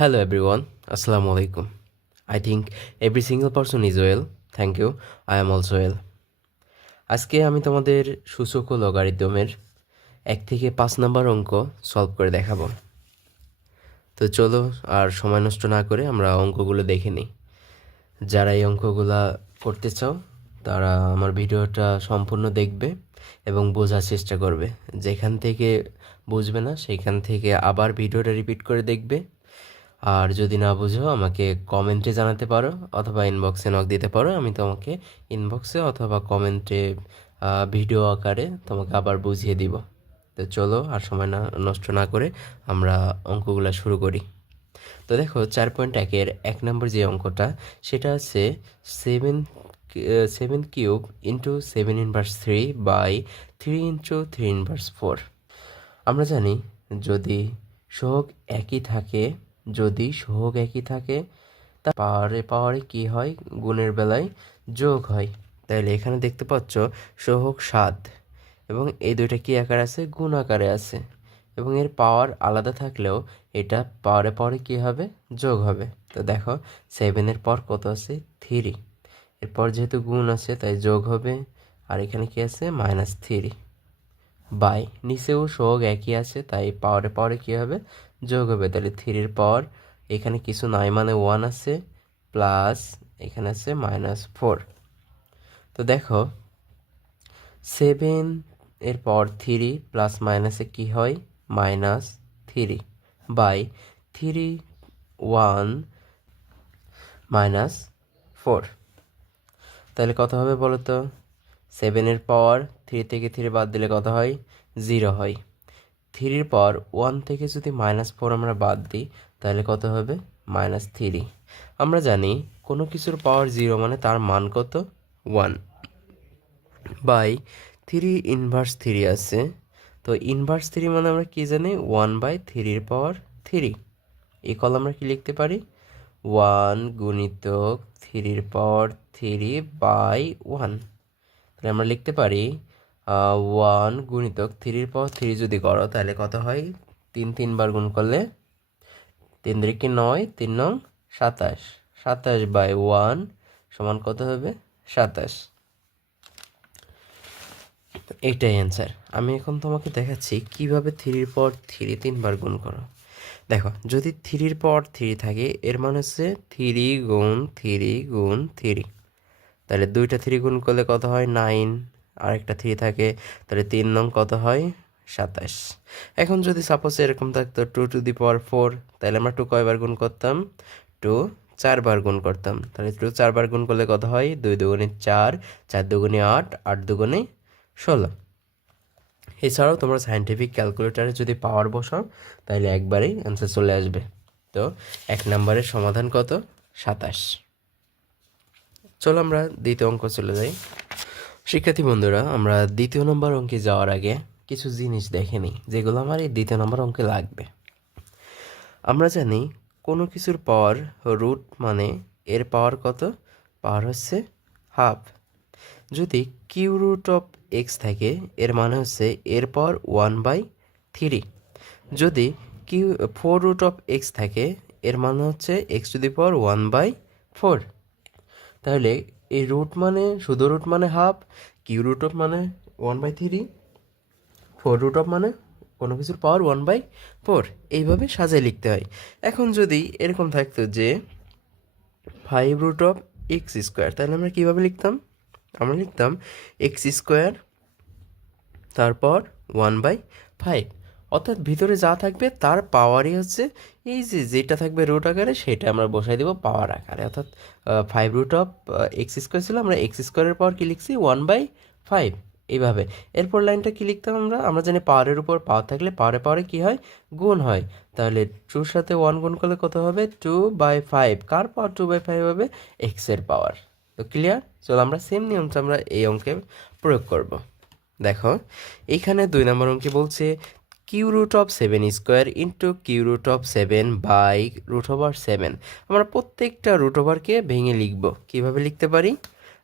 Hello everyone, Assalamu alaikum. I think every single person is well. Thank you. I am also well. আজকে আমি তোমাদের সূচক ও লগারিদমের 1 থেকে 5 নম্বর অঙ্ক সলভ করে দেখাবো। তো চলো আর সময় নষ্ট না করে আমরা অঙ্কগুলো দেখে নিই। যারা এই অঙ্কগুলা করতে চাও তারা আমার ভিডিওটা সম্পূর্ণ দেখবে এবং বোঝার চেষ্টা করবে। যেখান থেকে বুঝবে না সেইখান থেকে আবার ভিডিওটা রিপিট করে দেখবে। আর যদি না বুঝো আমাকে কমেন্টে জানাতে পারো অথবা ইনবক্সে নক দিতে পারো, আমি তোমাকে ইনবক্সে অথবা কমেন্টে ভিডিও আকারে তোমাকে আবার বুঝিয়ে দিব। তো চলো আর সময় নষ্ট না করে আমরা অঙ্কগুলো শুরু করি। তো দেখো 4.1-এর 1 নম্বর যে অঙ্কটা সেটা আছে 7 cube into 7 inverse 3 by 3 into 3 inverse 4। আমরা জানি যদি সহগ একই থাকে তা পাওয়ারে পাওয়ারে কি হয়, গুণের বেলায় যোগ হয়। তাহলে এখানে দেখতে পাচ্ছ সহগ 7 এবং এই দুইটা কি আকার আছে, গুণ আকারে আছে, এবং এর পাওয়ার আলাদা থাকলেও এটা পাওয়ারে পাওয়ারে কি হবে, যোগ হবে। তো দেখো 7-এর পর কত আছে, 3, এরপর যেহেতু গুণ আছে তাই যোগ হবে, আর এখানে কি আছে, -3 বাই নিচেও সহগ একই আছে তাই পাওয়ারে পাওয়ারে কী হবে, যোগ হবে। তাহলে 3-এর পাওয়ার এখানে কিছু নাই মানে 1 আছে, প্লাস এখানে আছে -4। তো দেখো 7-এর পাওয়ার 3 প্লাস মাইনাসে কী হয়, -3 বাই 3 1 -4। তাহলে কত হবে বলো তো, 7-এর পাওয়ার 3 থেকে 3 বাদ দিলে কত হয়, 0 হয়। 3-এর পাওয়ার 1 থেকে যদি -4 আমরা বাদ দিই তাহলে কত হবে, -3। আমরা জানি কোনো কিছুর পাওয়ার 0 মানে তার মান কত, 1 বাই 3 ইনভার্স 3 আছে। তো ইনভার্স 3 মানে আমরা কি জানি, 1/3 পাওয়ার 3। এই কল আমরা কি লিখতে পারি, 1 গুণিতক 3 পাওয়ার 3/1। তাহলে আমরা লিখতে পারি 1 গুণিতক 3 পাওয়ার 3 যদি করো তাহলে কত হয়, 3 বার গুণ করলে 3 3 9, 3 9 27, 27/1 সমান কত হবে, 27। এইটাই অ্যান্সার। আমি এখন তোমাকে দেখাচ্ছি কিভাবে 3 পাওয়ার 3 3 বার গুণ করো। দেখো যদি 3 পাওয়ার 3 থাকে এর মানে হচ্ছে 3 গুণ 3 গুণ 3, তাহলে 2টা 3 গুণ করলে কত হয়, 9, আরেকটা 3 থাকে, তাহলে 3 নং কত হয়, 27। এখন যদি সাপোজ এরকম থাকতো 2 টু দি পাওয়ার 4, তাহলে আমরা 2 কয়বার গুণ করতাম, 2 4 বার গুণ করতাম। তাহলে 2 4 বার গুণ করলে কত হয়, 2 দুগুণে 4, 4 দুগুণে 8, 8 দুগুণে 16। এছাড়াও তোমরা সায়েন্টিফিক ক্যালকুলেটারে যদি পাওয়ার বসাও তাহলে একবারেই অ্যান্সার চলে আসবে। তো 1 নম্বরের সমাধান কত, 27। চলো আমরা দ্বিতীয় অঙ্ক চলে যাই। শিক্ষার্থী বন্ধুরা, আমরা দ্বিতীয় নম্বর অঙ্কে যাওয়ার আগে কিছু জিনিস দেখে নিই যেগুলো আমার এই দ্বিতীয় নম্বর অঙ্কে লাগবে। আমরা জানি কোনো কিছুর পাওয়ার রুট মানে এর পাওয়ার কত, পাওয়ার হচ্ছে হাফ। যদি কিউ√(x) থাকে এর মানে হচ্ছে এর পাওয়ার 1/3। যদি কিউ4√(x) থাকে এর মানে হচ্ছে x⁴ 1/4। তাহলে এই রুট মানে শুধু রুট মানে হাফ, কিউ√(= মানে 1/3, 4√(= মানে কোনো কিছুর পাওয়ার 1/4, এইভাবে সাজায় লিখতে হয়। এখন যদি এরকম থাকতো যে 5√(x²), তাহলে আমরা কীভাবে লিখতাম, আমরা লিখতাম x², তারপর 1/5, অর্থাৎ ভিতরে যা থাকবে তার পাওয়ারই হচ্ছে এই যে যেটা থাকবে রুট আকারে সেটা আমরা বসাই দেবো পাওয়ার আকারে। অর্থাৎ 5√(x²) ছিল, আমরা x²-এর পাওয়ার কী লিখছি, 1/5, এইভাবে। এরপর লাইনটা কী লিখতাম আমরা, আমরা জানি পাওয়ারের উপর পাওয়ার থাকলে পাওয়ারে পাওয়ারে কী হয়, গুণ হয়। তাহলে 2-র সাথে 1 গুণ করলে কত হবে, 2/5। কার পাওয়ার 2/5 হবে, x-এর পাওয়ার। তো ক্লিয়ার। চলো আমরা সেম নিয়মটা আমরা এই অঙ্কে প্রয়োগ করব। দেখো এইখানে 2 নম্বর অঙ্কে বলছে কিউ√7² ইন্টু কিউ√7/√7। আমরা প্রত্যেকটা √কে ভেঙে লিখব। কিভাবে লিখতে পারি,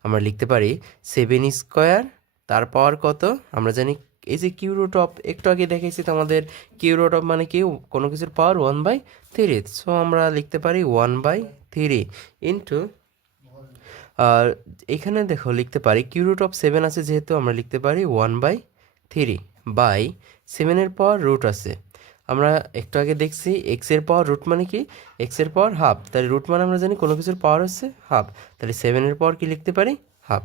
আমরা লিখতে পারি 7² তার পাওয়ার কত, আমরা জানি এই যে কিউ রুট অফ একটু আগে দেখেছি তো আমাদের কিউ রুট অফ মানে কি কোনো কিছুর পাওয়ার 1/3, সো আমরা লিখতে পারি 1/3 ইন্টু, আর এখানে দেখো লিখতে পারি কিউ রুট অফ 7 আছে যেহেতু আমরা লিখতে পারি 1/3 বাই 7-এর পাওয়ার রুট আছে, আমরা একটু আগে দেখছি এক্সের পাওয়ার রুট মানে কি এক্সের পাওয়ার হাফ, তাহলে রুট মানে আমরা জানি কোনো কিছুর পাওয়ার হচ্ছে হাফ, তাহলে 7-এর পাওয়ার কি লিখতে পারি হাফ।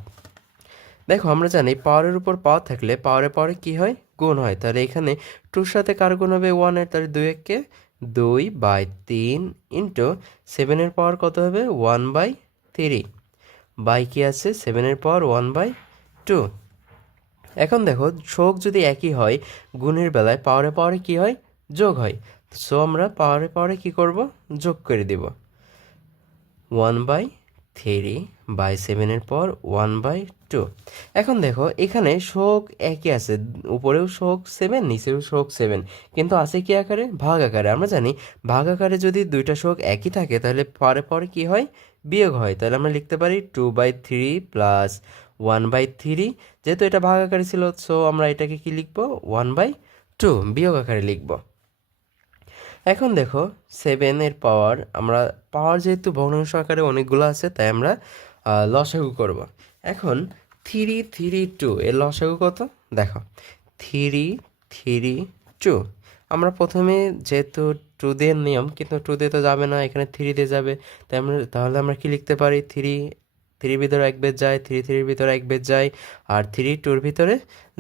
দেখো আমরা জানি পাওয়ারের উপর পাওয়ার থাকলে পাওয়ারের পাওয়ারে কী হয় গুণ হয়, তাহলে এখানে টুর সাথে কার গুণ হবে 1-এর, তাহলে 2-একে 2/3 ইন্টু 7-এর পাওয়ার কত হবে 1/3 বাই কি আছে 7-এর পাওয়ার 1/2। এখন দেখো যোগ যদি একই হয় গুণের বেলায় পাওয়ারে পাওয়ারে কী হয় যোগ হয়, সো আমরা পাওয়ারে পাওয়ারে কী করব যোগ করে দিব 1/3 বাই 7-এর পর 1/2। এখন দেখো এখানে শোক একই আছে, উপরেও শোক 7 নিচেও শোক 7, কিন্তু আছে কি আকারে ভাগ আকারে। আমরা জানি ভাগ আকারে যদি দুইটা শোক একই থাকে তাহলে পরে পরে কি হয় বিয়োগ হয়, তাহলে আমরা লিখতে পারি 2/3 প্লাস 1/3, যেহেতু এটা ভাগ আকারে ছিল সো আমরা এটাকে কি লিখবো 1/2 বিয়োগ আকারে লিখবো। এখন দেখো 7-এর পাওয়ার, আমরা পাওয়ার যেহেতু ভগ্নাংশ আকারে অনেকগুলো আছে তাই আমরা লসাগু করব। এখন 3 3 2 এর লসাগু কত দেখো 3 3 2, আমরা প্রথমে যেহেতু 2 দিয়ে নিয়ম কিন্তু 2 দিয়ে তো যাবে না, এখানে 3 দিয়ে যাবে, তাহলে আমরা কি লিখতে পারি 3 ভিতরে 1 বেদ যায়, 3 ভিতরে 1 বেদ যায়, আর 3 2-র ভিতরে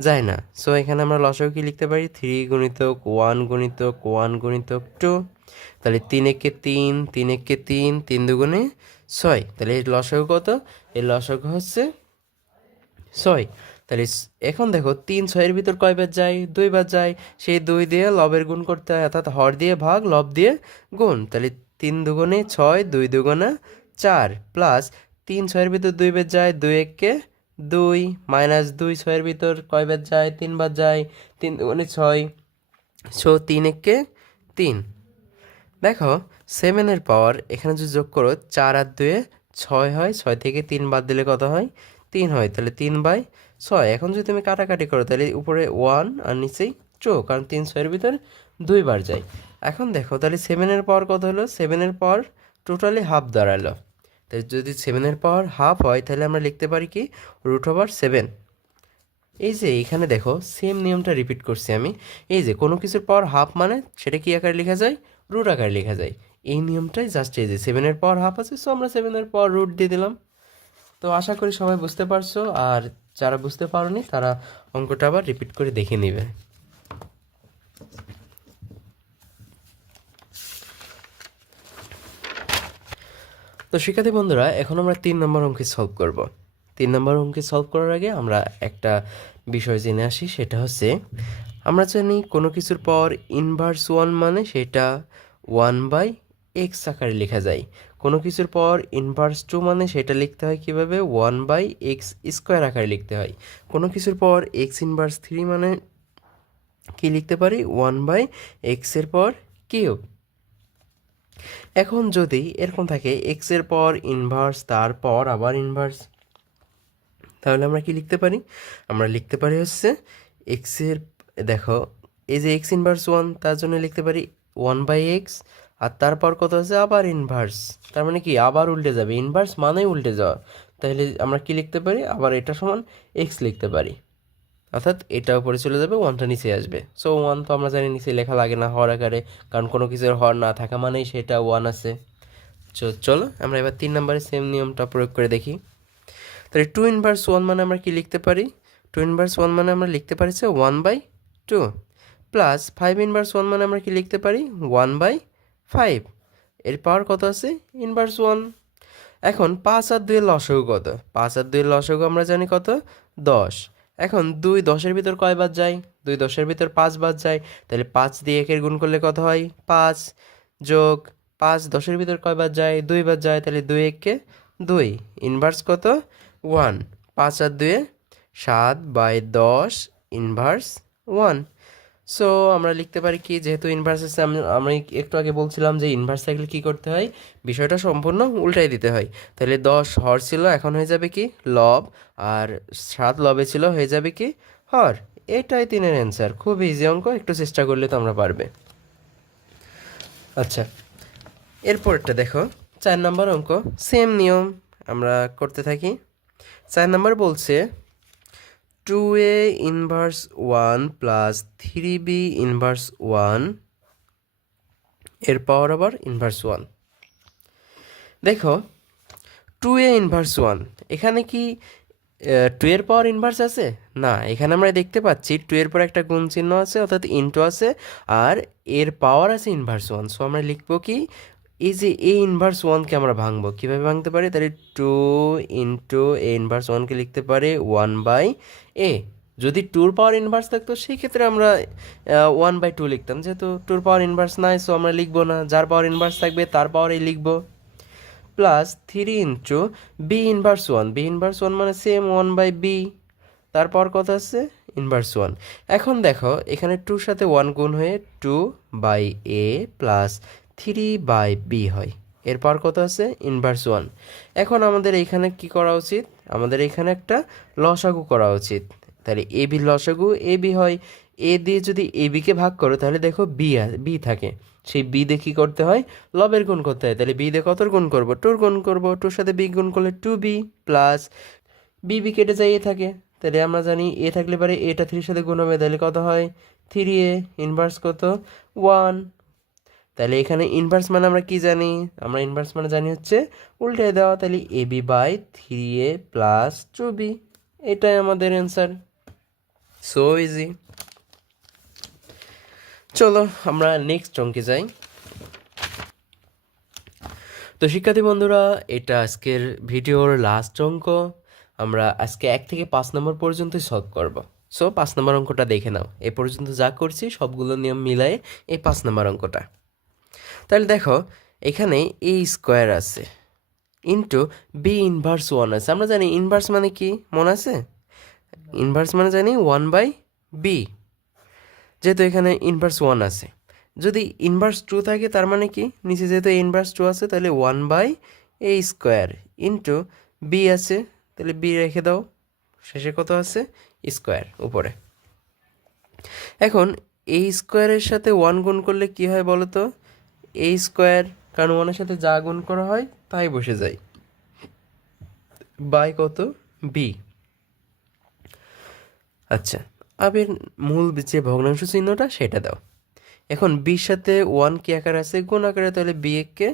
যায় না, সো এখানে আমরা লসাগু কি লিখতে পারি 3 গুণিতক 1 গুণিতক 1 গুণিতক 2, তাহলে 3 একে 3 3 একে 3 3 দুগুণে 6, তাহলে এর লসাগু কত এর লসাগু হচ্ছে 6। তাহলে এখন দেখো 3 6-এর ভিতর কয় বার যায় 2 বার যায়, সেই 2 দিয়ে লবের গুণ করতে হয়, অর্থাৎ হর দিয়ে ভাগ লব দিয়ে গুণ, তাহলে 3 দুগুণে 6 2 দুগুণে 4 প্লাস 3 6-এর ভিতর 2 বার যায় 2 একে 2 মাইনাস 2 6-এর ভিতর কয় বার যায় 3 বার যায় 3 দুগুণে 6, সো 3 একে 3। দেখো 7-এর পাওয়ার এখানে যদি যোগ করো 4 আর 2 6 হয়, 6 থেকে 3 বাদ দিলে কত হয় 3 হয়, তাহলে 3/6। এখন যদি তুমি কাটাকাটি করো তাহলে উপরে 1 আর নিচেই 2, কারণ 3 6-এর ভিতরে 2 বার যায়। এখন দেখো তাহলে 7-এর পাওয়ার কত হলো 7-এর পাওয়ার টোটালি হাফ দাঁড়ালো, তাই যদি 7-এর পাওয়ার হাফ হয় তাহলে আমরা লিখতে পারি কি √7। এই যে এখানে দেখো সেম নিয়মটা রিপিট করছি আমি, এই যে কোনো কিছুর পাওয়ার হাফ মানে সেটা কি আকারে লেখা যায় রুট আকারে লেখা যায়, এই নিয়মটাই জাস্ট এই যে 7-এর পাওয়ার হাফ আছে সো আমরা 7-এর পাওয়ার রুট দিয়ে দিলাম। তো আশা করি সবাই বুঝতে পারছো, আর যারা বুঝতে পারোনি তারা অঙ্কটা আবার রিপিট করে দেখে নেবে। তো শিক্ষার্থী বন্ধুরা এখন আমরা 3 নম্বর অঙ্কে সলভ করব। 3 নম্বর অঙ্কে সলভ করার আগে আমরা একটা বিষয় জেনে আসি, সেটা হচ্ছে আমরা জানি কোনো কিছুর পাওয়ার ইনভার্স 1 মানে সেটা 1/x আকারে লেখা যায়, কোনো কিছুর পাওয়ার ইনভার্স 2 মানে সেটা লিখতে হয় কীভাবে 1/x² আকারে লিখতে হয়, কোনো কিছুর পাওয়ার x ইনভার্স 3 মানে কি লিখতে পারি 1/x-এর পাওয়ার কিউব। এখন যদি এরকম থাকে x-এর পাওয়ার ইনভার্স তারপর আবার ইনভার্স, তাহলে আমরা কি লিখতে পারি আমরা লিখতে পারি হচ্ছে x-এর, দেখো এই যে x ইনভার্স 1 তার জন্য লিখতে পারি 1/x, আর তারপর কত আছে আবার ইনভার্স, তার মানে কি আবার উল্টে যাবে, ইনভার্স মানেই উল্টে যাওয়া, তাহলে আমরা কি লিখতে পারি আবার এটা সমান x লিখতে পারি, অর্থাৎ এটা উপরে চলে যাবে 1টা নিচে আসবে, সো 1 তো আমরা জানি নিচে লেখা লাগে না হর আকারে, কারণ কোনো কিছুর হর না থাকা মানেই সেটা 1 আছে। চলো আমরা এবার 3 নম্বরে সেম নিয়মটা প্রয়োগ করে দেখি। তাহলে 2 ইনভার্স 1 মানে আমরা কি লিখতে পারি 2 ইনভার্স 1 মানে আমরা লিখতে পারি 1/2 প্লাস 5 ইনভার্স 1 মানে আমরা কি লিখতে পারি 1/5, এর পাওয়ার কত আছে ইনভার্স 1। এখন 5 আর 2 এর লসাগু কত 5 আর 2 এর লসাগু আমরা জানি কত 10, এখন 2 10-এর ভিতর কয় বার যায় 2 10-এর ভিতর 5 বার যায়, তাহলে 5 দিয়ে 1-এর গুণ করলে কত হয় 5 যোগ 5 10-এর ভিতর কয় বার যায় 2 বার যায়, তাহলে 2 1-এ 2 ইনভার্স কত 1, 5 আর 2 7/10 ইনভার্স 1। সো আমরা লিখতে পারি কি যেহেতু ইনভার্স আছে আমি একটু আগে বলছিলাম যে ইনভার্স থাকলে কী করতে হয় বিষয়টা সম্পূর্ণ উল্টাই দিতে হয়, তাহলে 10 হর ছিল এখন হয়ে যাবে কি লব, আর 7 লবে ছিল হয়ে যাবে কি হর, এটাই 3-এর অ্যান্সার। খুব ইজি অঙ্ক, একটু চেষ্টা করলে তো আমরা পারবে। আচ্ছা, এরপরটা দেখো 4 নম্বর অঙ্ক, সেম নিয়ম আমরা করতে থাকি। 4 নম্বর বলছে 2a inverse 1 plus 3b inverse 1 এর পাওয়ার আবার ইনভার্স 1। দেখো 2a ইনভার্স 1, এখানে কি 2 এর পাওয়ার ইনভার্স আছে? না, এখানে আমরা দেখতে পাচ্ছি 2 এর পর একটা গুণ চিহ্ন আছে, অর্থাৎ ইনটু আছে, আর এর পাওয়ার আছে ইনভার্স 1। সো আমরা লিখবো কি, এই যে এ ইনভার্স 1কে আমরা ভাঙবো, কীভাবে ভাঙতে পারি? তাহলে 2 ইন্টু এ ইনভার্স 1কে লিখতে পারি 1/a। যদি 2-র পাওয়ার ইনভার্স থাকতো সেই ক্ষেত্রে আমরা 1/2 লিখতাম, যেহেতু 2-র পাওয়ার ইনভার্স নাই সো আমরা লিখবো না, যার পাওয়ার ইনভার্স থাকবে তার পাওয়ারই লিখবো। Plus 3 into B inverse 1, B inverse 1 মানে সেম 1/b, তারপর কত আছে? ইনভার্স 1। এখন দেখো এখানে 2-র সাথে 1 গুণ হয়ে 2/a প্লাস 3/b হয়, এরপর কত আছে? ইনভার্স 1। এখন আমাদের এইখানে কি করা উচিত? আমাদের এখানে একটা লসাগু করা উচিত। তাহলে এ বির লসাগু এ বি হয়, এ দিয়ে যদি এ বিকে ভাগ করো তাহলে দেখো বি থাকে, সেই বি দিয়ে কী করতে হয়? লবের গুণ করতে হয়। তাহলে বি দিয়ে কতর গুণ করবো? 2-র গুণ করবো, 2-র সাথে বি গুণ করলে 2b প্লাস বি কেটে যায় এ থাকে, তাহলে আমরা জানি এ থাকলে পারে এটা 3-র সাথে গুণ হবে, তাহলে কত হয়? 3a ইনভার্স কত? 1। তাহলে এখানে ইনভার্স মানে আমরা কি জানি? আমরা ইনভার্স মানে জানি হচ্ছে উল্টে দেওয়া, তাহলে ab/3a প্লাস 2b, এটাই আমাদের অ্যান্সার। So easy. চলো আমরা নেক্সট অঙ্কে যাই। তো শিক্ষার্থী বন্ধুরা, এটা আজকের ভিডিওর লাস্ট অঙ্ক। আমরা আজকে 1 থেকে 5 নম্বর পর্যন্তই সলভ করব। সো 5 নম্বর অঙ্কটা দেখে নাও। এ পর্যন্ত যা করছি সবগুলো নিয়ম মিলায়ে এই 5 নম্বর অঙ্কটা। তাহলে দেখো এখানে এ স্কোয়ার আছে ইন্টু বি ইনভার্স 1 আছে। আমরা জানি ইনভার্স মানে কি, মনে আছে? ইনভার্স মানে জানি 1/b, যেহেতু এখানে ইনভার্স 1 আছে। যদি ইনভার্স 2 থাকে তার মানে কি, নিচে যেহেতু ইনভার্স 2 আছে তাহলে 1/a স্কোয়ার ইন্টু বি আছে, তাহলে বি রেখে দাও, শেষে কত আছে? স্কোয়ার উপরে। এখন এই স্কোয়ারের সাথে 1 গুণ করলে কি হয় বলো তো? এ স্কোয়ার, কারণ 1-এর সাথে যা গুণ করা হয় তাই বসে যায়, বাই কত? বি। আচ্ছা, আবার মূল যে ভগ্নাংশ চিহ্নটা সেটা দাও। এখন বির সাথে 1 কি আকারে আছে? গুণ আকারে, তাহলে কে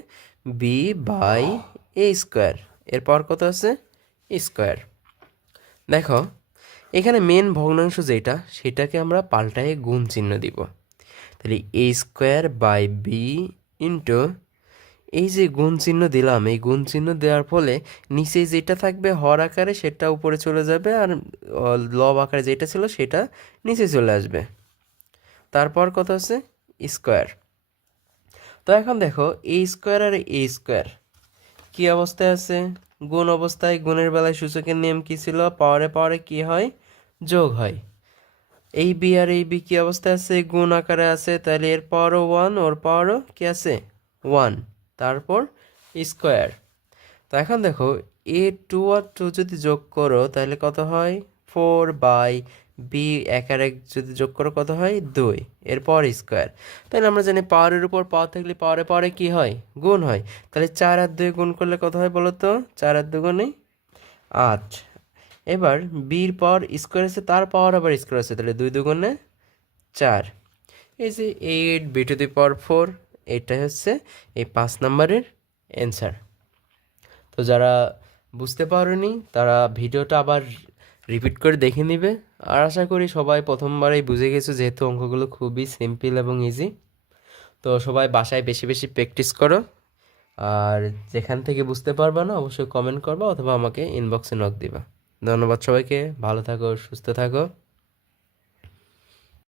b/a স্কোয়ার, এরপর কত আছে? স্কোয়ার। দেখো এখানে মেন ভগ্নাংশ যেটা সেটাকে আমরা পাল্টায়ে গুণ চিহ্ন দিব, তাহলে a square by B into এই যে গুণ চিহ্ন দিলাম, এই গুণ চিহ্ন দেওয়ার ফলে নিচে যেটা থাকবে হর আকারে সেটা উপরে চলে যাবে, আর লব আকারে যেটা ছিল সেটা নিচে চলে আসবে, তারপর কত আছে? স্কোয়ার। তো এখন দেখো এ স্কোয়ার আর এ স্কোয়ার কী অবস্থায় আছে? গুণ অবস্থায়। গুণের বেলায় সূচকের নিয়ম কী ছিল? পাওয়ারে পাওয়ারে কী হয়? যোগ হয়। এই বি আর এই বি কী অবস্থায় আছে? গুণ আকারে আছে, তাহলে এর পাওয়ারও 1, ওর পাওয়ারও কি আছে? 1, তারপর স্কোয়ার। তো এখন দেখো এ 2 আর 2 যদি যোগ করো তাহলে কত হয়? 4/b, 1 আর 1 যদি যোগ করো কত হয়? 2, এরপর স্কোয়ার। তাহলে আমরা জানি পাওয়ারের উপর পাওয়ার থাকলে পাওয়ারে পাওয়ারে কী হয়? গুণ হয়। তাহলে 4 আর 2 গুণ করলে কত হয় বলো তো? 4 আর 2 গুণে 8। এবার বির পাওয়ার স্কোয়ার আছে, তার পাওয়ার আবার স্কোয়ার আছে, তাহলে 2 দুগুণে 4। এই যে 8b⁴, এটাই হচ্ছে এই 5 নম্বরের অ্যান্সার। তো যারা বুঝতে পারোনি তারা ভিডিওটা আবার রিপিট করে দেখে নিবে। আর আশা করি সবাই প্রথমবারেই বুঝে গেছো, যেহেতু অঙ্কগুলো খুবই সিম্পল এবং ইজি। তো সবাই বাসায় বেশি বেশি প্র্যাকটিস করো, আর যেখান থেকে বুঝতে পারবে না অবশ্যই কমেন্ট করবা অথবা আমাকে ইনবক্সে নক দিবা। ধন্যবাদ সবাইকে, ভালো থাকো, সুস্থ থাকো।